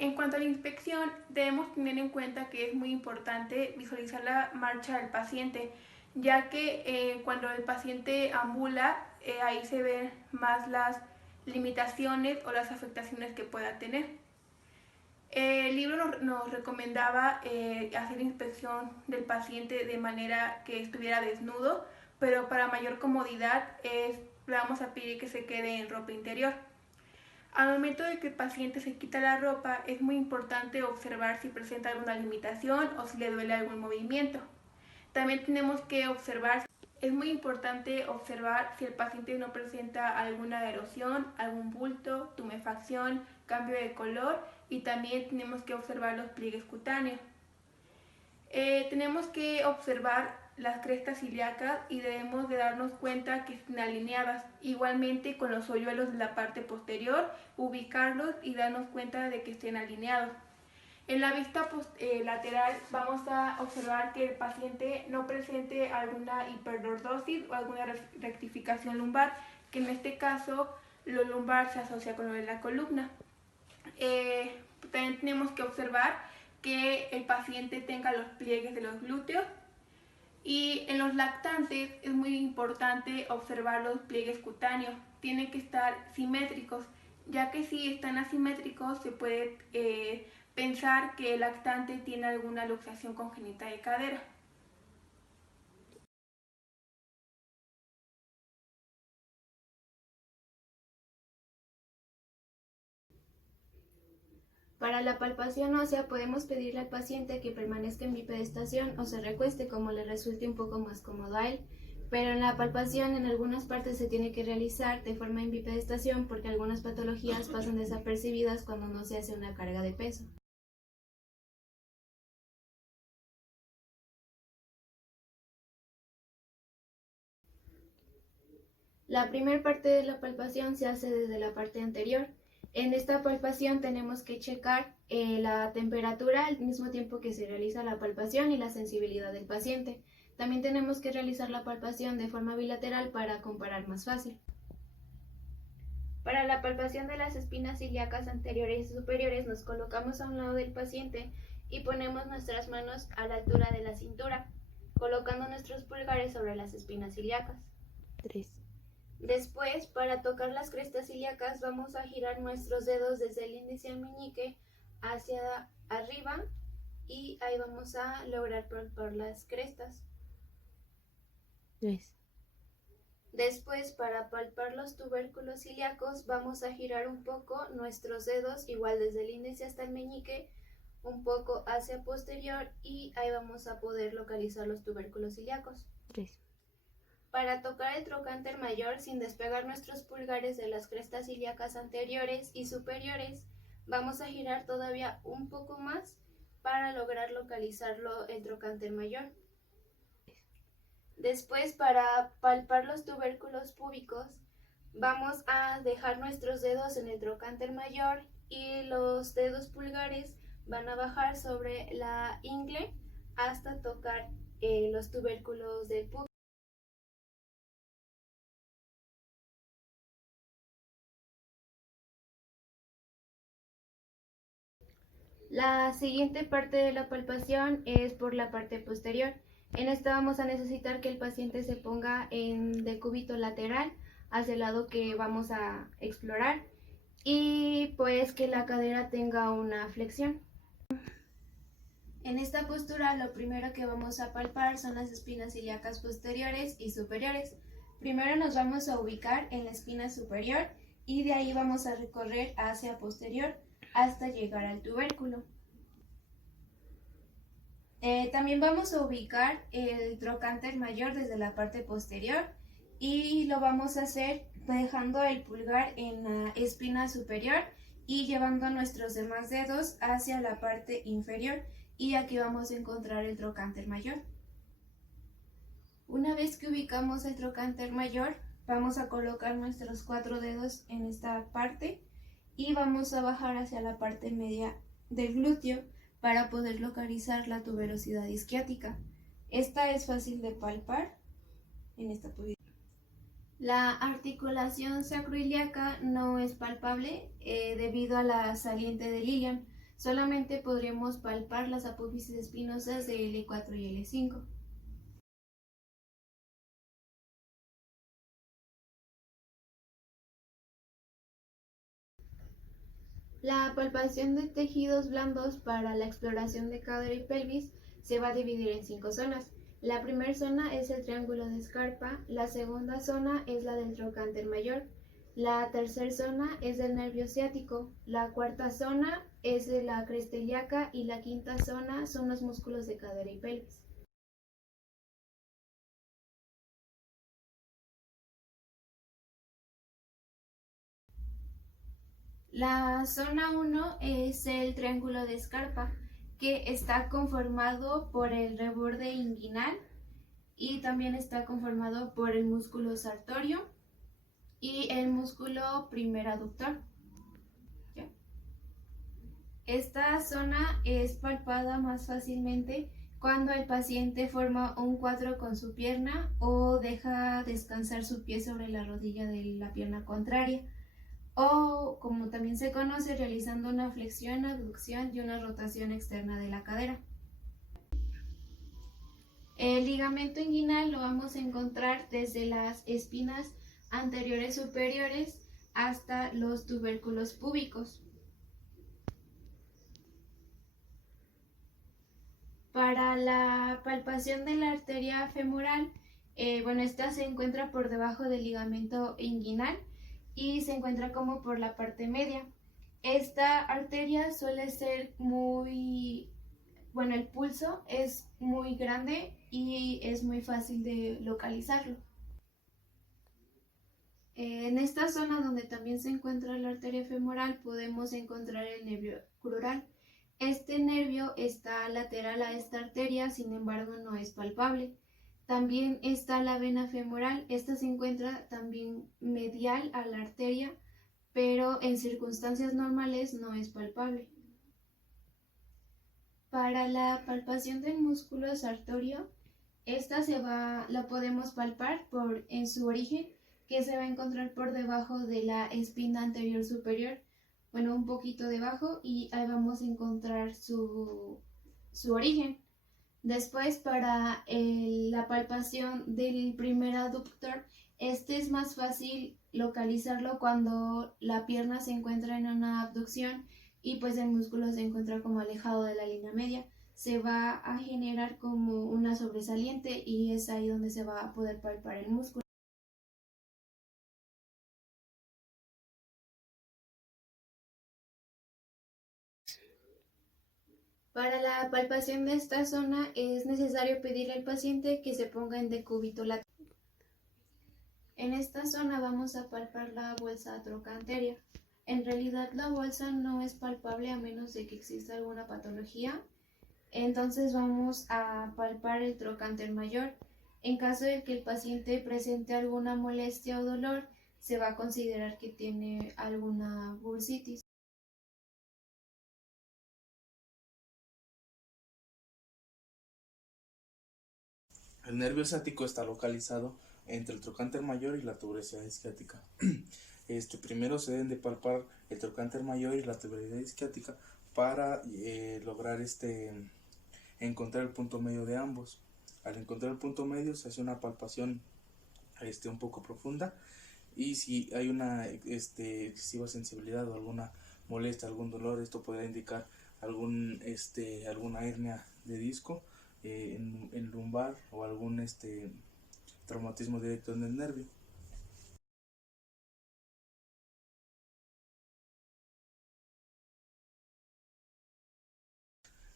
En cuanto a la inspección, debemos tener en cuenta que es muy importante visualizar la marcha del paciente, ya que cuando el paciente ambula, ahí se ven más las limitaciones o las afectaciones que pueda tener. El libro nos recomendaba hacer inspección del paciente de manera que estuviera desnudo, pero para mayor comodidad le vamos a pedir que se quede en ropa interior. Al momento de que el paciente se quita la ropa, es muy importante observar si presenta alguna limitación o si le duele algún movimiento. También tenemos que observar, es muy importante observar si el paciente no presenta alguna erosión, algún bulto, tumefacción, cambio de color, y también tenemos que observar los pliegues cutáneos. Tenemos que observar las crestas ilíacas y debemos de darnos cuenta que estén alineadas. Igualmente con los hoyuelos de la parte posterior, ubicarlos y darnos cuenta de que estén alineados. En la vista lateral vamos a observar que el paciente no presente alguna hiperlordosis o alguna rectificación lumbar, que en este caso lo lumbar se asocia con lo de la columna. También tenemos que observar que el paciente tenga los pliegues de los glúteos, y en los lactantes es muy importante observar los pliegues cutáneos. Tienen que estar simétricos, ya que si están asimétricos se puede pensar que el lactante tiene alguna luxación congénita de cadera. Para la palpación ósea podemos pedirle al paciente que permanezca en bipedestación o se recueste como le resulte un poco más cómodo a él, pero en la palpación en algunas partes se tiene que realizar de forma en bipedestación porque algunas patologías pasan desapercibidas cuando no se hace una carga de peso. La primera parte de la palpación se hace desde la parte anterior. En esta palpación tenemos que checar la temperatura al mismo tiempo que se realiza la palpación y la sensibilidad del paciente. También tenemos que realizar la palpación de forma bilateral para comparar más fácil. Para la palpación de las espinas ilíacas anteriores y superiores nos colocamos a un lado del paciente y ponemos nuestras manos a la altura de la cintura, colocando nuestros pulgares sobre las espinas ilíacas. 3. Después, para tocar las crestas ilíacas, vamos a girar nuestros dedos desde el índice al meñique hacia arriba y ahí vamos a lograr palpar las crestas. 3. Después, para palpar los tubérculos ilíacos, vamos a girar un poco nuestros dedos, igual desde el índice hasta el meñique, un poco hacia posterior y ahí vamos a poder localizar los tubérculos ilíacos. 3. Para tocar el trocánter mayor sin despegar nuestros pulgares de las crestas ilíacas anteriores y superiores, vamos a girar todavía un poco más para lograr localizarlo el trocánter mayor. Después, para palpar los tubérculos púbicos, vamos a dejar nuestros dedos en el trocánter mayor y los dedos pulgares van a bajar sobre la ingle hasta tocar los tubérculos del púbico. La siguiente parte de la palpación es por la parte posterior. En esta vamos a necesitar que el paciente se ponga en decúbito lateral hacia el lado que vamos a explorar y pues que la cadera tenga una flexión. En esta postura lo primero que vamos a palpar son las espinas ilíacas posteriores y superiores. Primero nos vamos a ubicar en la espina superior y de ahí vamos a recorrer hacia posterior hasta llegar al tubérculo. También vamos a ubicar el trocánter mayor desde la parte posterior y lo vamos a hacer dejando el pulgar en la espina superior y llevando nuestros demás dedos hacia la parte inferior, y aquí vamos a encontrar el trocánter mayor. Una vez que ubicamos el trocánter mayor, vamos a colocar nuestros 4 dedos en esta parte y vamos a bajar hacia la parte media del glúteo para poder localizar la tuberosidad isquiática. Esta es fácil de palpar en esta posición. La articulación sacroiliaca no es palpable debido a la saliente del ilion. Solamente podremos palpar las apófisis espinosas de L4 y L5. La palpación de tejidos blandos para la exploración de cadera y pelvis se va a dividir en 5 zonas. La primera zona es el triángulo de Scarpa, la segunda zona es la del trocánter mayor, la tercera zona es del nervio ciático, la cuarta zona es de la cresta ilíaca y la quinta zona son los músculos de cadera y pelvis. La zona 1 es el triángulo de Scarpa, que está conformado por el reborde inguinal y también está conformado por el músculo sartorio y el músculo primer aductor. ¿Ya? Esta zona es palpada más fácilmente cuando el paciente forma un cuadro con su pierna o deja descansar su pie sobre la rodilla de la pierna contraria, o como también se conoce, realizando una flexión, abducción y una rotación externa de la cadera. El ligamento inguinal lo vamos a encontrar desde las espinas anteriores superiores hasta los tubérculos púbicos. Para la palpación de la arteria femoral, esta se encuentra por debajo del ligamento inguinal y se encuentra como por la parte media. Esta arteria suele ser el pulso es muy grande y es muy fácil de localizarlo. En esta zona donde también se encuentra la arteria femoral podemos encontrar el nervio crural. Este nervio está lateral a esta arteria, sin embargo no es palpable. También está la vena femoral, esta se encuentra también medial a la arteria, pero en circunstancias normales no es palpable. Para la palpación del músculo sartorio, la podemos palpar en su origen, que se va a encontrar por debajo de la espina anterior superior, un poquito debajo, y ahí vamos a encontrar su origen. Después, para la palpación del primer aductor, es más fácil localizarlo cuando la pierna se encuentra en una abducción y pues el músculo se encuentra como alejado de la línea media. Se va a generar como una sobresaliente y es ahí donde se va a poder palpar el músculo. Para la palpación de esta zona es necesario pedirle al paciente que se ponga en decúbito lateral. En esta zona vamos a palpar la bolsa trocántea. En realidad la bolsa no es palpable a menos de que exista alguna patología. Entonces vamos a palpar el trocánter mayor. En caso de que el paciente presente alguna molestia o dolor, se va a considerar que tiene alguna bursitis. El nervio ciático está localizado entre el trocánter mayor y la tuberosidad isquiática. Primero se deben de palpar el trocánter mayor y la tuberosidad isquiática para lograr encontrar el punto medio de ambos. Al encontrar el punto medio se hace una palpación un poco profunda, y si hay una excesiva sensibilidad o alguna molestia, algún dolor, esto podría indicar alguna hernia de disco en lumbar o algún traumatismo directo en el nervio.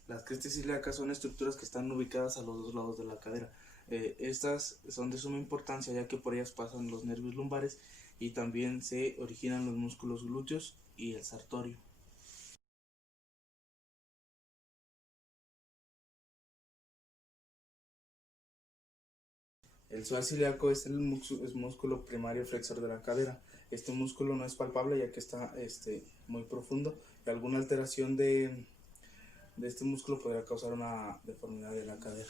Las crestas ilíacas son estructuras que están ubicadas a los dos lados de la cadera. Estas son de suma importancia ya que por ellas pasan los nervios lumbares y también se originan los músculos glúteos y el sartorio. El psoas ilíaco es el músculo primario flexor de la cadera. Este músculo no es palpable ya que está muy profundo, y alguna alteración de este músculo podría causar una deformidad de la cadera.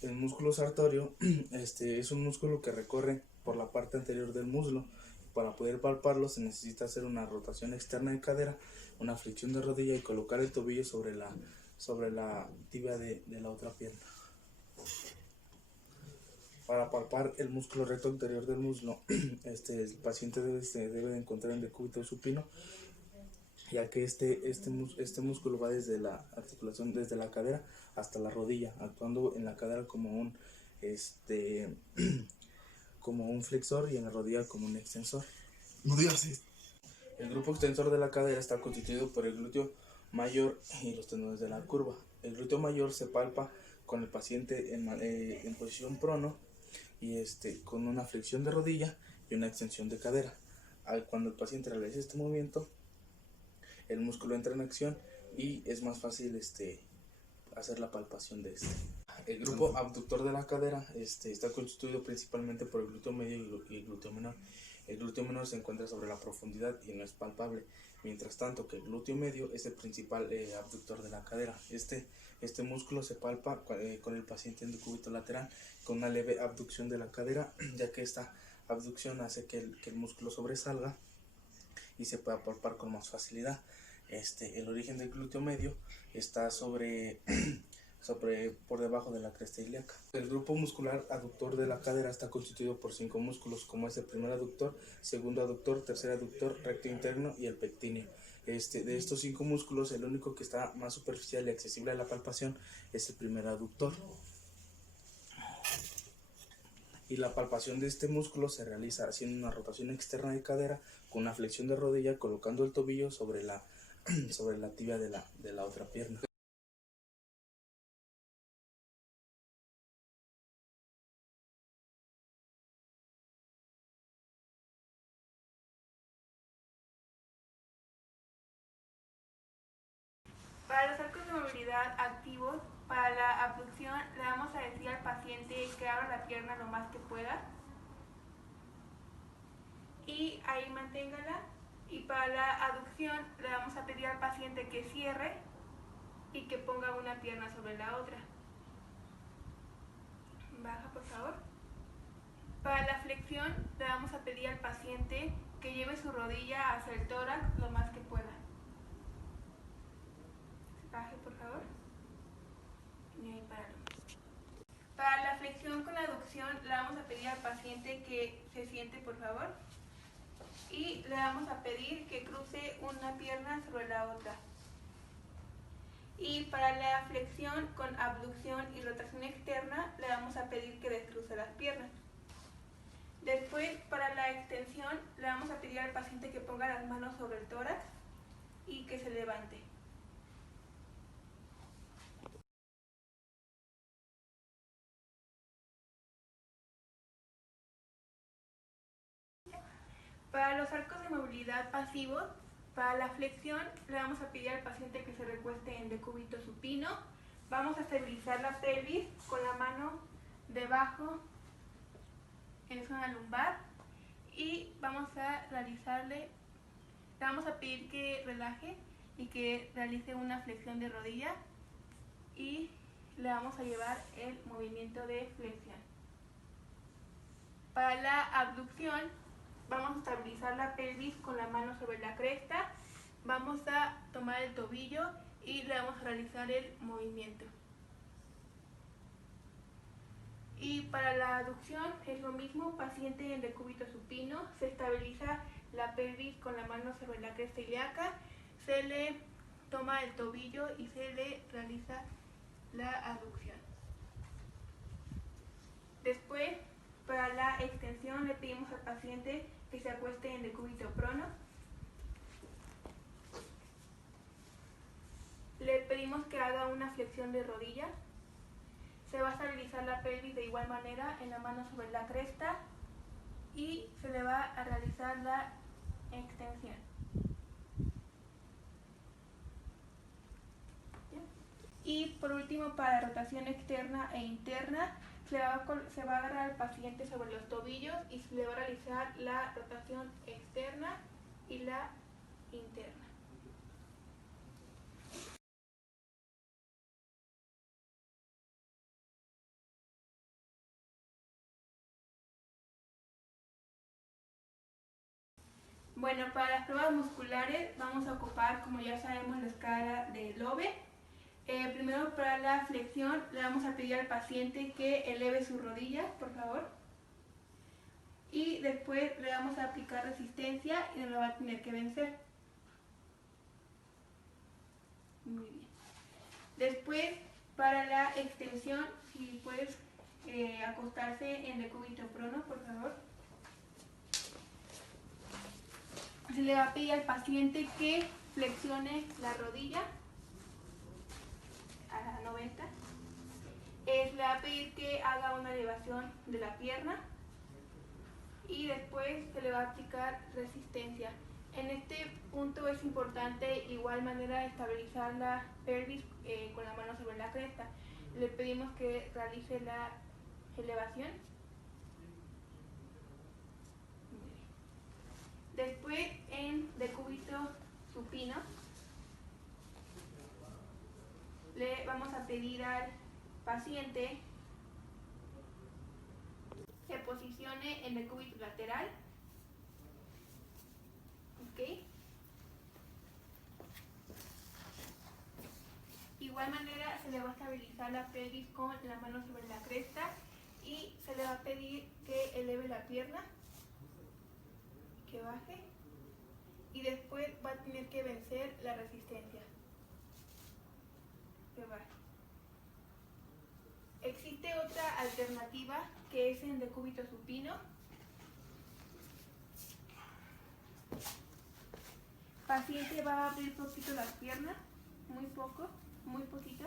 El músculo sartorio es un músculo que recorre por la parte anterior del muslo Para poder palparlo se necesita hacer una rotación externa de cadera, una flexión de rodilla y colocar el tobillo sobre la tibia de la otra pierna. Para palpar el músculo recto anterior del muslo, el paciente debe de encontrar el decúbito supino, ya que este músculo va desde la articulación, desde la cadera hasta la rodilla, actuando en la cadera como un flexor y en la rodilla como un extensor. No digas esto. El grupo extensor de la cadera está constituido por el glúteo mayor y los tendones de la curva. El glúteo mayor se palpa con el paciente en posición prono y con una flexión de rodilla y una extensión de cadera. Cuando el paciente realiza este movimiento, el músculo entra en acción y es más fácil hacer la palpación de este. El grupo abductor de la cadera está constituido principalmente por el glúteo medio y el glúteo menor. El glúteo menor se encuentra sobre la profundidad y no es palpable, mientras tanto que el glúteo medio es el principal abductor de la cadera. Este músculo se palpa con el paciente en decúbito lateral con una leve abducción de la cadera, ya que esta abducción hace que el músculo sobresalga y se pueda palpar con más facilidad. El origen del glúteo medio está por debajo de la cresta ilíaca. El grupo muscular aductor de la cadera está constituido por 5 músculos, como es el primer aductor, segundo aductor, tercer aductor, recto interno y el pectíneo. De estos 5 músculos, el único que está más superficial y accesible a la palpación es el primer aductor. Y la palpación de este músculo se realiza haciendo una rotación externa de cadera con una flexión de rodilla, colocando el tobillo sobre la tibia de la otra pierna. Para los arcos de movilidad activos, para la abducción le vamos a decir al paciente que abra la pierna lo más que pueda y ahí manténgala. Y para la aducción le vamos a pedir al paciente que cierre y que ponga una pierna sobre la otra. Baja, por favor. Para la flexión le vamos a pedir al paciente que lleve su rodilla hacia el tórax lo más que pueda. Baje, por favor. Y ahí páralo. Para la flexión con aducción le vamos a pedir al paciente que se siente, por favor. Y le vamos a pedir que cruce una pierna sobre la otra. Y para la flexión con abducción y rotación externa le vamos a pedir que descruce las piernas. Después, para la extensión le vamos a pedir al paciente que ponga las manos sobre el tórax y que se levante. Para los arcos de movilidad pasivos, para la flexión le vamos a pedir al paciente que se recueste en decúbito supino. Vamos a estabilizar la pelvis con la mano debajo en zona lumbar y vamos a le vamos a pedir que relaje y que realice una flexión de rodilla y le vamos a llevar el movimiento de flexión. Para la abducción vamos a estabilizar la pelvis con la mano sobre la cresta, vamos a tomar el tobillo y le vamos a realizar el movimiento. Y para la aducción es lo mismo, paciente en decúbito supino, se estabiliza la pelvis con la mano sobre la cresta ilíaca, se le toma el tobillo y se le realiza la aducción. Después, para la extensión le pedimos al paciente que se acueste en decúbito prono. Le pedimos que haga una flexión de rodilla. Se va a estabilizar la pelvis de igual manera en la mano sobre la cresta y se le va a realizar la extensión. Y por último, para rotación externa e interna, se va a agarrar al paciente sobre los tobillos y se le va a realizar la rotación externa y la interna. Bueno, para las pruebas musculares vamos a ocupar, como ya sabemos, la escala de Loewe. Primero, para la flexión, le vamos a pedir al paciente que eleve su rodilla, por favor. Y después le vamos a aplicar resistencia y nos lo va a tener que vencer. Muy bien. Después, para la extensión, si puedes acostarse en decúbito prono, por favor. Se le va a pedir al paciente que flexione la rodilla a la 90. Se le va a pedir que haga una elevación de la pierna y después se le va a aplicar resistencia. En este punto es importante de igual manera estabilizar la pelvis con la mano sobre la cresta. Le pedimos que realice la elevación. Después en decúbito supino le vamos a pedir al paciente que posicione en decúbito lateral. ¿Okay? De igual manera se le va a estabilizar la pelvis con la mano sobre la cresta y se le va a pedir que eleve la pierna, que baje y después va a tener que vencer la resistencia, que baje. Existe otra alternativa que es en decúbito supino. Paciente va a abrir poquito las piernas, muy poco, muy poquito,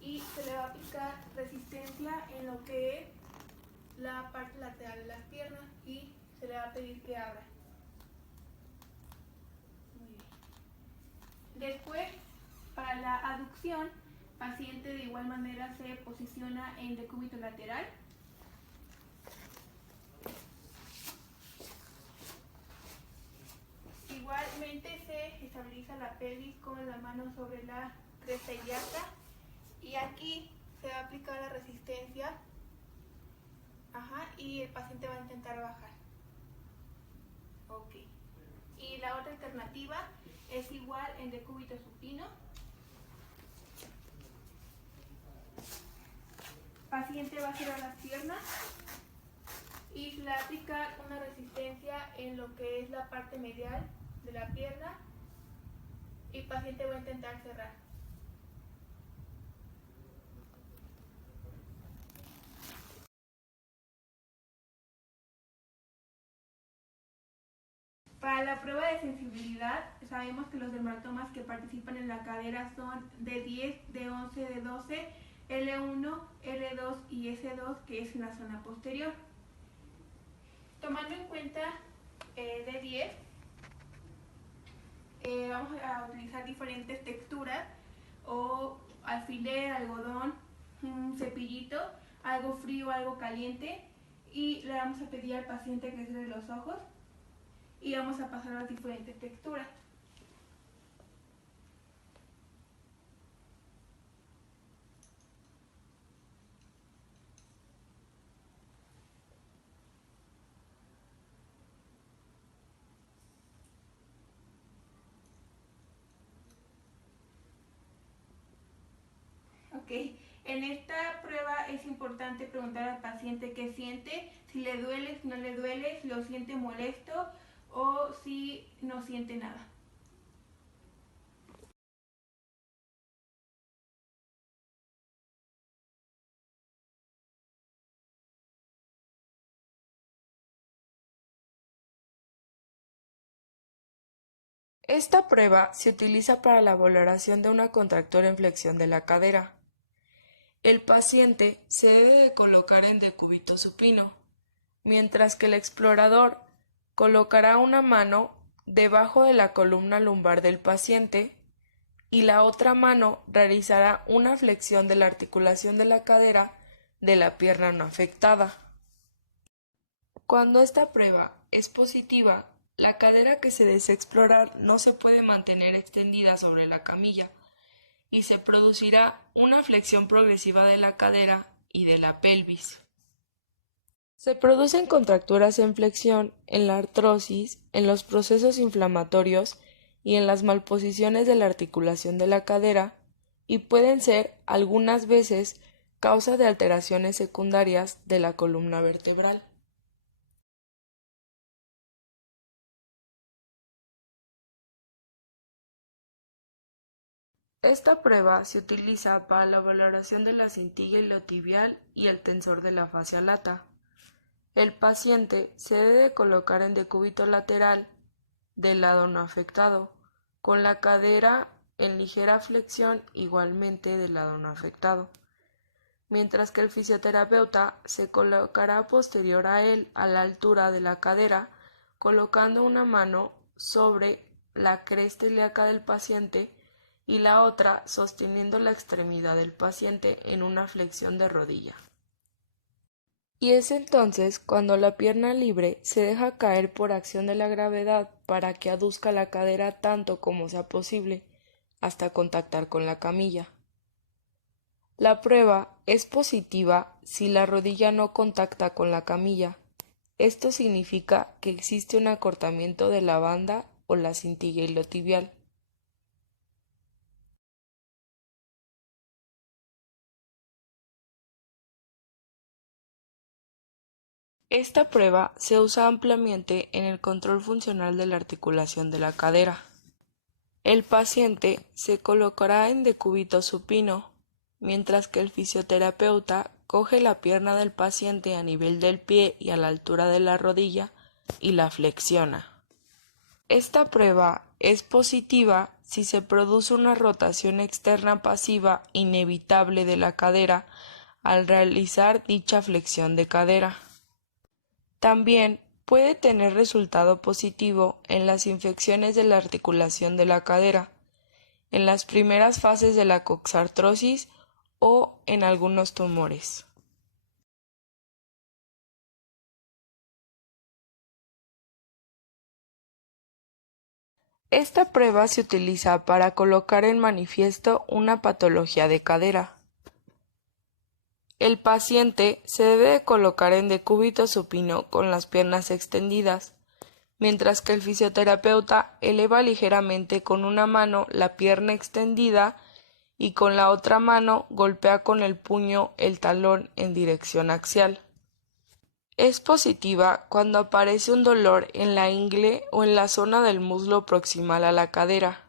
y se le va a aplicar resistencia en lo que es la parte lateral de las piernas y se le va a pedir que abra. Muy bien. Después, para la aducción, paciente de igual manera se posiciona en decúbito lateral. Igualmente se estabiliza la pelvis con la mano sobre la cresta ilíaca y aquí se va a aplicar la resistencia. Y el paciente va a intentar bajar. Ok. Y la otra alternativa es igual en decúbito supino. Paciente va a cerrar las piernas y se le va a aplicar una resistencia en lo que es la parte medial de la pierna y el paciente va a intentar cerrar. Para la prueba de sensibilidad, sabemos que los dermatomas que participan en la cadera son D10, D11, D12, L1, L2 y S2, que es en la zona posterior. Tomando en cuenta D10, vamos a utilizar diferentes texturas, o alfiler, algodón, un cepillito, algo frío, algo caliente, y le vamos a pedir al paciente que cierre los ojos y vamos a pasar a las diferentes texturas. Ok, en esta prueba es importante preguntar al paciente qué siente, si le duele, si no le duele, si lo siente molesto o si no siente nada. Esta prueba se utiliza para la valoración de una contractura en flexión de la cadera. El paciente se debe de colocar en decúbito supino, mientras que el explorador colocará una mano debajo de la columna lumbar del paciente y la otra mano realizará una flexión de la articulación de la cadera de la pierna no afectada. Cuando esta prueba es positiva, la cadera que se desea explorar no se puede mantener extendida sobre la camilla y se producirá una flexión progresiva de la cadera y de la pelvis. Se producen contracturas en flexión, en la artrosis, en los procesos inflamatorios y en las malposiciones de la articulación de la cadera y pueden ser, algunas veces, causa de alteraciones secundarias de la columna vertebral. Esta prueba se utiliza para la valoración de la cintilla iliotibial y el tensor de la fascia lata. El paciente se debe de colocar en decúbito lateral del lado no afectado, con la cadera en ligera flexión igualmente del lado no afectado, mientras que el fisioterapeuta se colocará posterior a él a la altura de la cadera, colocando una mano sobre la cresta ilíaca del paciente y la otra sosteniendo la extremidad del paciente en una flexión de rodilla. Y es entonces cuando la pierna libre se deja caer por acción de la gravedad para que aduzca la cadera tanto como sea posible, hasta contactar con la camilla. La prueba es positiva si la rodilla no contacta con la camilla. Esto significa que existe un acortamiento de la banda o la cintilla iliotibial. Esta prueba se usa ampliamente en el control funcional de la articulación de la cadera. El paciente se colocará en decúbito supino, mientras que el fisioterapeuta coge la pierna del paciente a nivel del pie y a la altura de la rodilla y la flexiona. Esta prueba es positiva si se produce una rotación externa pasiva inevitable de la cadera al realizar dicha flexión de cadera. También puede tener resultado positivo en las infecciones de la articulación de la cadera, en las primeras fases de la coxartrosis o en algunos tumores. Esta prueba se utiliza para colocar en manifiesto una patología de cadera. El paciente se debe de colocar en decúbito supino con las piernas extendidas, mientras que el fisioterapeuta eleva ligeramente con una mano la pierna extendida y con la otra mano golpea con el puño el talón en dirección axial. Es positiva cuando aparece un dolor en la ingle o en la zona del muslo proximal a la cadera.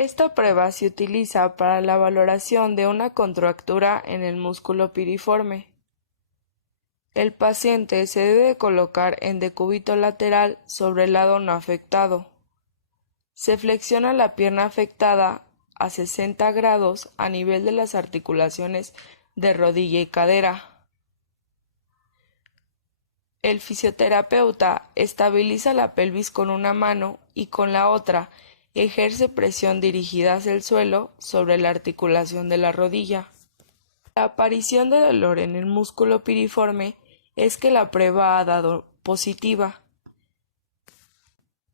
Esta prueba se utiliza para la valoración de una contractura en el músculo piriforme. El paciente se debe colocar en decúbito lateral sobre el lado no afectado. Se flexiona la pierna afectada a 60 grados a nivel de las articulaciones de rodilla y cadera. El fisioterapeuta estabiliza la pelvis con una mano y con la otra ejerce presión dirigida hacia el suelo sobre la articulación de la rodilla. La aparición de dolor en el músculo piriforme es que la prueba ha dado positiva.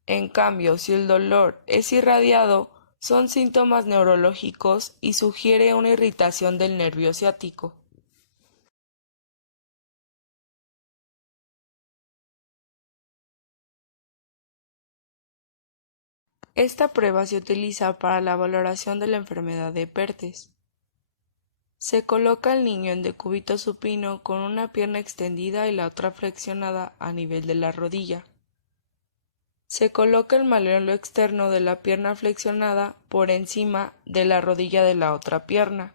En cambio, si el dolor es irradiado, son síntomas neurológicos y sugiere una irritación del nervio ciático. Esta prueba se utiliza para la valoración de la enfermedad de Pertes. Se coloca al niño en decúbito supino con una pierna extendida y la otra flexionada a nivel de la rodilla. Se coloca el malleolo externo de la pierna flexionada por encima de la rodilla de la otra pierna.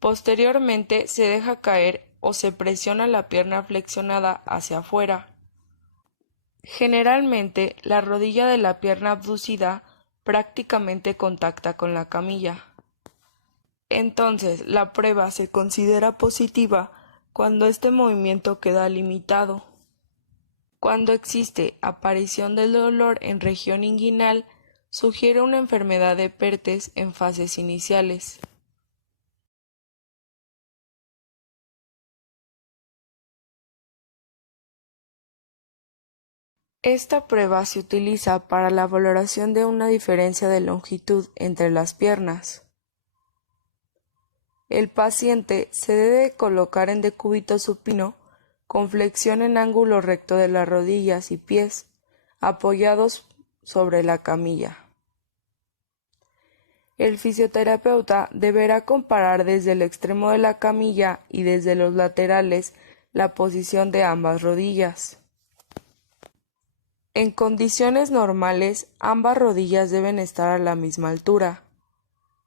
Posteriormente se deja caer o se presiona la pierna flexionada hacia afuera. Generalmente, la rodilla de la pierna abducida prácticamente contacta con la camilla. Entonces, la prueba se considera positiva cuando este movimiento queda limitado. Cuando existe aparición del dolor en región inguinal, sugiere una enfermedad de Pertes en fases iniciales. Esta prueba se utiliza para la valoración de una diferencia de longitud entre las piernas. El paciente se debe colocar en decúbito supino con flexión en ángulo recto de las rodillas y pies, apoyados sobre la camilla. El fisioterapeuta deberá comparar desde el extremo de la camilla y desde los laterales la posición de ambas rodillas. En condiciones normales, ambas rodillas deben estar a la misma altura.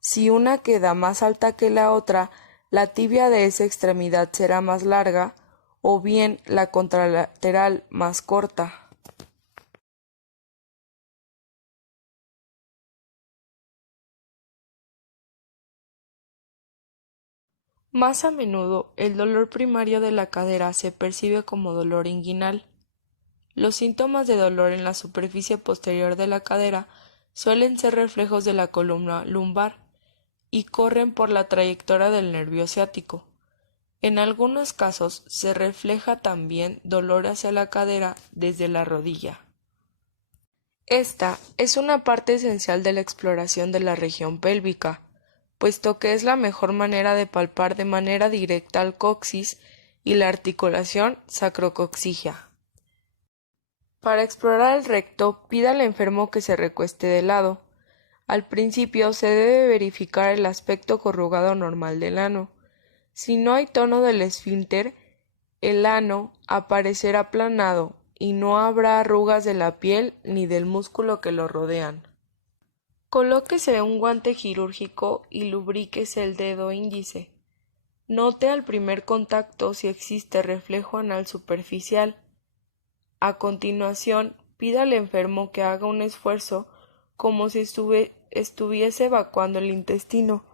Si una queda más alta que la otra, la tibia de esa extremidad será más larga o bien la contralateral más corta. Más a menudo, el dolor primario de la cadera se percibe como dolor inguinal. Los síntomas de dolor en la superficie posterior de la cadera suelen ser reflejos de la columna lumbar y corren por la trayectoria del nervio ciático. En algunos casos se refleja también dolor hacia la cadera desde la rodilla. Esta es una parte esencial de la exploración de la región pélvica, puesto que es la mejor manera de palpar de manera directa al coxis y la articulación sacrocoxígea. Para explorar el recto, pida al enfermo que se recueste de lado. Al principio se debe verificar el aspecto corrugado normal del ano. Si no hay tono del esfínter, el ano aparecerá aplanado y no habrá arrugas de la piel ni del músculo que lo rodean. Colóquese un guante quirúrgico y lubríquese el dedo índice. Note al primer contacto si existe reflejo anal superficial. A continuación, pida al enfermo que haga un esfuerzo como si estuviese evacuando el intestino,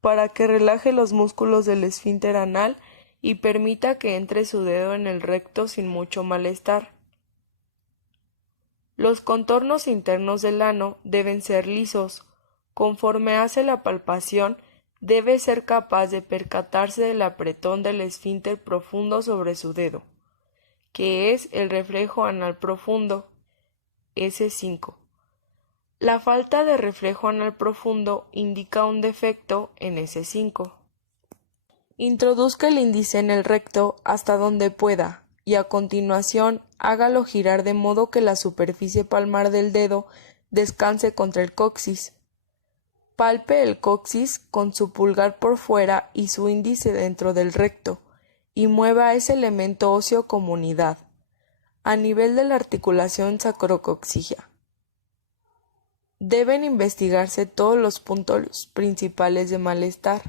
para que relaje los músculos del esfínter anal y permita que entre su dedo en el recto sin mucho malestar. Los contornos internos del ano deben ser lisos. Conforme hace la palpación, debe ser capaz de percatarse del apretón del esfínter profundo sobre su dedo, que es el reflejo anal profundo, S5. La falta de reflejo anal profundo indica un defecto en S5. Introduzca el índice en el recto hasta donde pueda y a continuación hágalo girar de modo que la superficie palmar del dedo descanse contra el coxis. Palpe el coxis con su pulgar por fuera y su índice dentro del recto y mueva ese elemento óseo como unidad, a nivel de la articulación sacrocoxígea. Deben investigarse todos los puntos principales de malestar.